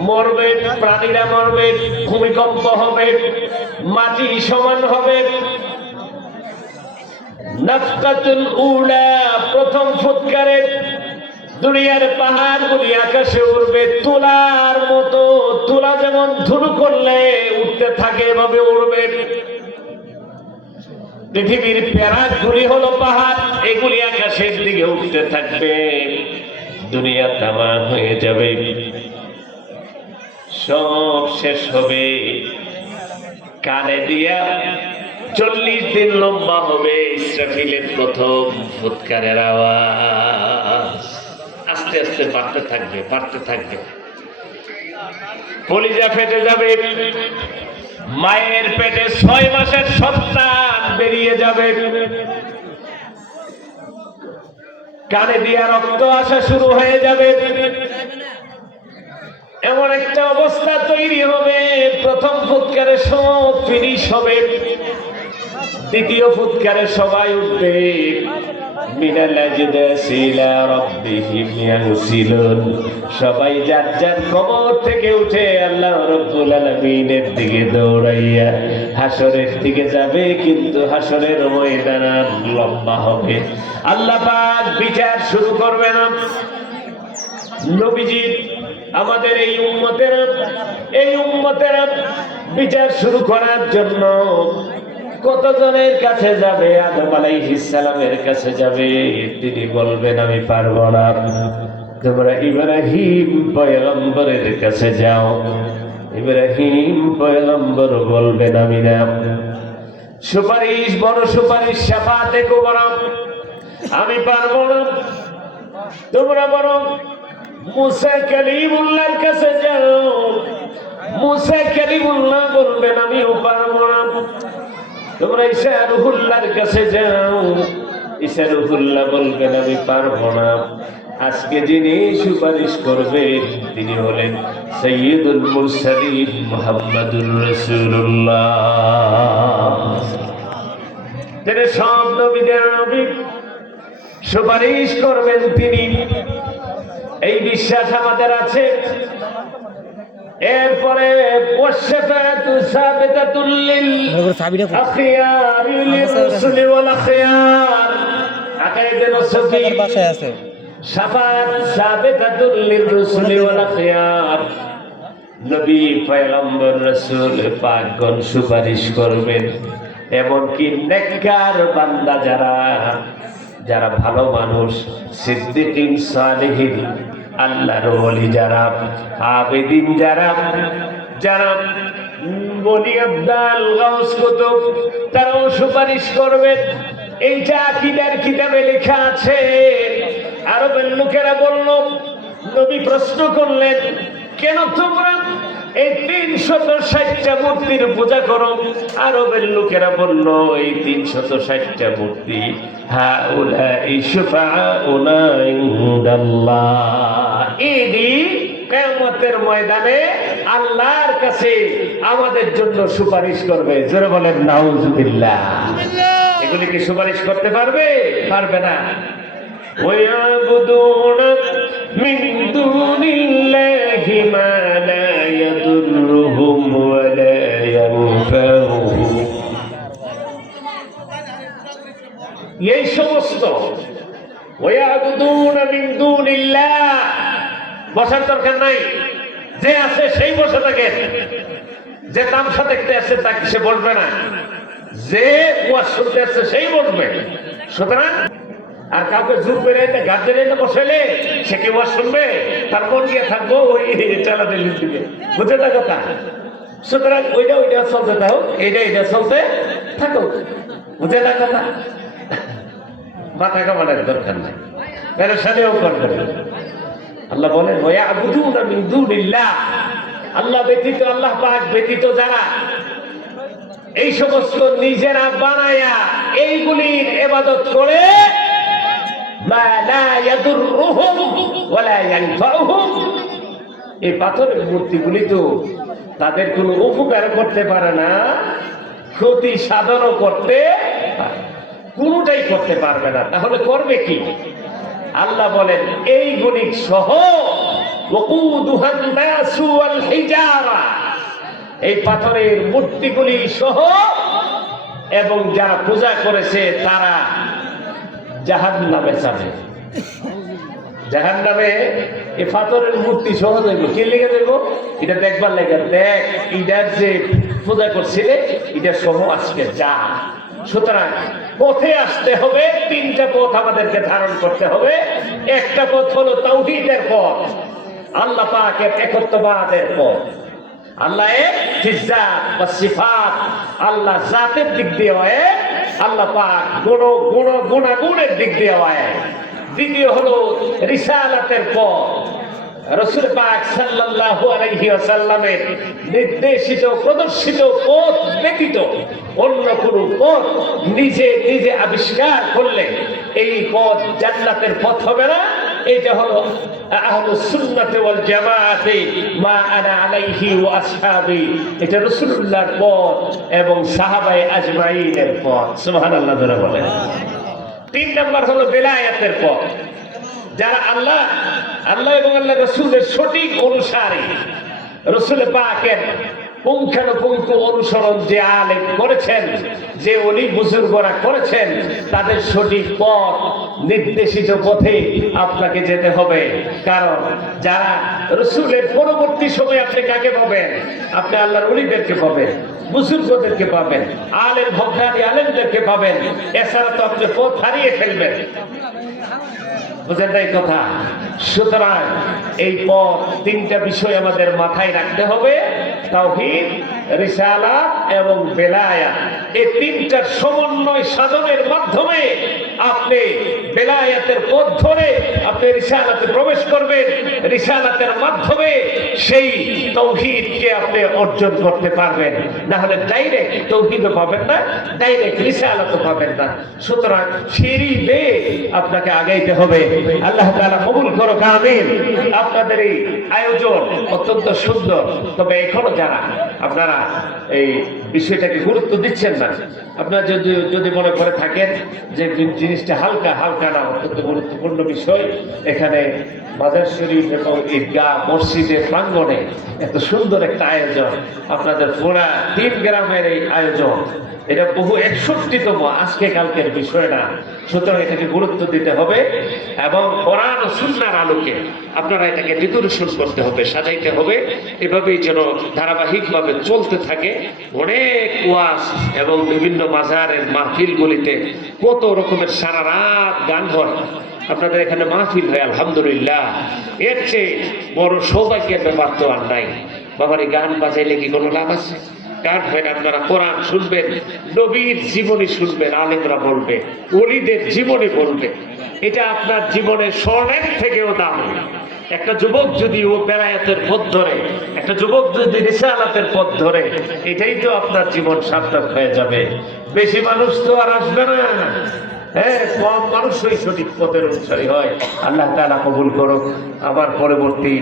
মরবে, প্রাণীরা মরবে, ভূমিকম্প হবে, মাটি সমান হবে। নাফকাতুল উলা, প্রথম ফুৎকারে দুনিয়ার পাহাড়গুলি আকাশে উড়বে তুলার মতো। তুলা যেমন ধুলো করলে উঠতে থাকে, এভাবে উড়বে। পৃথিবীর প্যারাগুলি হলো পাহাড়, এগুলি আকাশের দিকে উঠতে থাকবে। দুনিয়া তামা হয়ে যাবে, সব শেষ হবে। কানে দিয়া ৪০ দিন লম্বা হবে ইসরাফিলের প্রথম ফুৎকারের আওয়াজ। আস্তে আস্তে বাড়তে থাকবে, বাড়তে থাকবে। কলিজা ফেটে যাবে। মায়ের পেটে ৬ মাসের সন্তান বেরিয়ে যাবে। কানে দিয়া রক্ত আসা শুরু হয়ে যাবে। এমন একটা অবস্থা তৈরি হবে, প্রথম ফুৎকারে সব ফিনিশ হবে। দ্বিতীয় ফুৎকারে সবাই উঠবে। মিনাল আজদাসি ইলা রাব্বিহিম ইয়ানসিলুন, সবাই যার যার কবর থেকে উঠে আল্লাহ রাব্বুল আলামিনের দিকে দৌড়াইয়া হাসরের দিকে যাবে। কিন্তু হাসরের ময়দান লম্বা হবে, আল্লাহ পাক বিচার শুরু করবে না। নবীজি আমাদের এই উম্মতের বিচার শুরু করার জন্য কতজনের কাছে যাবে? আদম আলাইহিস সালামের কাছে যাবে। তিনি বলবেন আমি পারবো না। তোমরা ইব্রাহিম পয়গম্বরের কাছে যাও। ইব্রাহিম পয়গম্বর বলবেন আমি না। সুপারিশ, বড় সুপারিশ, শাফাতে কুবরা আমি পারবো না। তোমরা বরং মুসা কালিমুল্লাহর কাছে যাও। মুসা কালিমুল্লাহ বলবেন আমিও পারবো না। তোমরা ঈসা রূহুল্লাহর কাছে যাও। ঈসা রূহুল্লাহ বলবেন আমি পারবো না। আজকে যিনি সুপারিশ করবেন তিনি হলেন সাইয়্যিদুল মুরসালিন মুহাম্মাদুর রাসূলুল্লাহ। তিনি সব নবীদের নবী, সুপারিশ করবেন তিনি। এই বিশ্বাস আমাদের আছে। এরপরে ওয়াশফাআতু সাবিতাতুল লিল আখিয়ার লির রাসূলি ওয়াল আখিয়ার। আকাইদে নসফি ভাষায় আছে শাফাআত সাবিতাতুল লির রাসূলি ওয়াল আখিয়ার। নবী পয়গম্বর রাসূল পাকগণ সুপারিশ করবেন। এমনকি নেককার বান্দা যারা ভালো মানুষ, সিদ্দিকিন, সালেহিন, আল্লাহর ওলি যারা, আবেদিন যারা বলি আব্দাল গাউস কুতুব, তারাও সুপারিশ করবেন। এইটা আকীদার কিতাবে লেখা আছে। আরবের লোকেরা বলল, নবী প্রশ্ন করলেন, কেন তোমরা এই ৩৬০টা মূর্তির পূজা করো? আরবের লোকেরা বলল, এই ৩৬০টা মূর্তি হাউলাই শুফাউনা ইনদাল্লাহ, ইনি কিয়ামতের ময়দানে আল্লাহর কাছে আমাদের জন্য সুপারিশ করবে। জোরে বলেন নাউজুবিল্লাহ। এগুলি কি সুপারিশ করতে পারবে? পারবে না। وَيَعْبُدُونَ مِن دُونِ اللَّهِ مَا لَا يَضُرُّهُمْ وَلَا يَنفَعُهُمْ। এই সমস্ত وَيَعْبُدُونَ مِن دُونِ اللَّهِ, বসার দরকার নাই, যে আছে সেই বসে থাকে। যে তামসা দেখতে আসছে তাকে সে বসবে না, যে ওয়াজ শুনতে আসছে সেই বসবে। সুতরাং আর কাউকে জোর করে ঘাট ধরে বসাইলে সে কি ওয়াজ শুনবে? তার মন গিয়ে থাকবো ওই চালাতে দিকে, বুঝে না কথা। সুতরাং ওইটা চলতে থাকো, এইটা চলতে থাকো, বুঝে না কথা। মাথা কামানোর দরকার নাই, পেরেশানিও করবে না। আল্লাহ বলেন ওয়ায়াবুদুনা মিন দুনিল্লাহ, আল্লাহ ব্যতীত, আল্লাহ পাক ব্যতীত যারা এই সমস্ত নিজেরা বানায়া এইগুলির ইবাদত করে, মা লা ইয়াদুররুহুম ওয়ালা ইয়ানফাউহুম, এই পাথরের মূর্তিগুলি তো তাদের কোনো উপকার করতে পারে না, ক্ষতি সাধনও করতে কোনোটাই করতে পারবে না। তাহলে করবে কি? আল্লাহ বলেন এইগুলি সহ ওয়াকুদুহান নাসু ওয়াল হিজারা, এই পাথরের মূর্তিগুলি সহ এবং যারা পূজা করেছে তারা জাহান্নামে যাবে। জাহান্নামে এই পাথরের মূর্তি সহ দেখবো। কি লেগে দেখবো? এটা দেখবার লেগে, দেখ এটার যে পূজা করছিলে এটা সহ আজকে যা। সুতরাং পথে আসতে হবে, তিনটা পথ আমাদেরকে ধারণ করতে হবে। একটা পথ হলো তাওহীদের পথ, আল্লাহ পাকের একত্ববাদের পথ। আল্লাহ এক, ফিজ্জাত ওয়া সিফাত, আল্লাহ জাতের দিক দিয়ে হয়, আল্লাহ পাক গুণাগুণের দিক দিয়ে হয়। দ্বিতীয় হলো রিসালাতের পথ, রাসূল পাক সাল্লাল্লাহু আলাইহি ওয়াসাল্লামের নির্দেশিত প্রদর্শিত পথ ব্যতীত অন্য কোনো পথ নিজে আবিষ্কার করলে এই পথ জান্নাতের পথ হবে না। এটা হলো আহলুস সুন্নাত ওয়াল জামাআতে মা আনা আলাইহি ওয়া আসহাবি, এটা রাসূলুল্লাহর পথ এবং সাহাবায়ে আজমাইনের পথ। সুবহানাল্লাহ যারা বলেন। 3 নাম্বার হলো বেলায়েতের পথ, যারা আল্লাহ এবং আল্লাহ রাসূলের সঠিক অনুসারী, রাসূল পাকের পুঙ্খানুপুঙ্খ অনুসরণ যে আলেম করেছেন, যে অলি বুজুর্গরা করেছেন, তাদের সঠিক পথ নির্দেশিত পথে আপনাকে যেতে হবে। কারণ যারা রসুলের পরবর্তী সময় আপনি কাকে পাবেন? আপনি আল্লাহর অলিদেরকে পাবেন, বুজুর্গদেরকে পাবেন, আলেম হক্কানি আলেমদেরকে পাবেন। এছাড়া তো আপনি পথ হারিয়ে ফেলবেন। বুঝেন এই কথা? সুতরাং এই পথ, তিনটা বিষয় আমাদের মাথায় রাখতে হবে: তাওহীদ, রিসালাত এবং বেলায়াত। এই তিনটার সমন্বয় সাধনের মাধ্যমে আপনি বেলায়াতের পথ ধরে আপনি রিসালাতে প্রবেশ করবেন। রিসালাতের মাধ্যমে সেই তাওহীদকে আপনি অর্জন করতে পারবেন। না হলে ডাইরেক্ট তাওহীদও পাবেন না, ডাইরেক্ট রিসালাতও পাবেন না। সুতরাং সিঁড়ি বেয়ে আপনাকে আগাইতে হবে। আল্লাহ তাআলা কবুল করুক, আমিন। আপনাদের এই আয়োজন অত্যন্ত সুন্দর। তবে এখনো যারা আপনারা এই বিষয়টাকে গুরুত্ব দিচ্ছেন না, আপনারা যদি মনে করে থাকেন যে জিনিসটা হালকা না, অত্যন্ত গুরুত্বপূর্ণ বিষয়। এখানে মাজার শরীফ এবং ঈদগাহ মসজিদের প্রাঙ্গণে এত সুন্দর একটা আয়োজন, আপনাদের পুরা 3 গ্রামের এই আয়োজন, এটা বহু 61তম, আজকে কালকের বিষয় না। সুতরাং এটাকে গুরুত্ব দিতে হবে এবং কোরআন ও সুন্নাহর আলোকে আপনারা এটাকে ডেকোরেশন করতে হবে, সাজাইতে হবে। এভাবেই যেন ধারাবাহিকভাবে চলতে থাকে। অনেক ওয়াজ এবং বিভিন্ন মাজারের মাহফিলগুলিতে কত রকমের সারা রাত গান হয়। আপনাদের এখানে মাহফিল হয়, আলহামদুলিল্লাহ। এর চেয়ে বড় সৌভাগ্যের ব্যাপার তো আর নাই। বাবার এই গান বাজাইলে কি কোনো লাভ আছে? গান হয় না। আপনারা কোরআন শুনবেন, নবীর জীবনী শুনবেন, আলেমরা বলবে, ওলিদের জীবনী বলবে। এটা আপনার জীবনের স্বর্ণের থেকেও দাম। একটা যুবক যদি ও বেলায়েতের পথ ধরে, একটা যুবক যদি রিসালাতের পথ ধরে, এটাই তো আপনার জীবন সার্থক হয়ে যাবে। বেশি মানুষ তো আর আসবে না, হ্যাঁ, কম মানুষই সঠিক পথের অনুসারী হয়। আল্লাহ তাআলা কবুল করুক। আমার পরবর্তী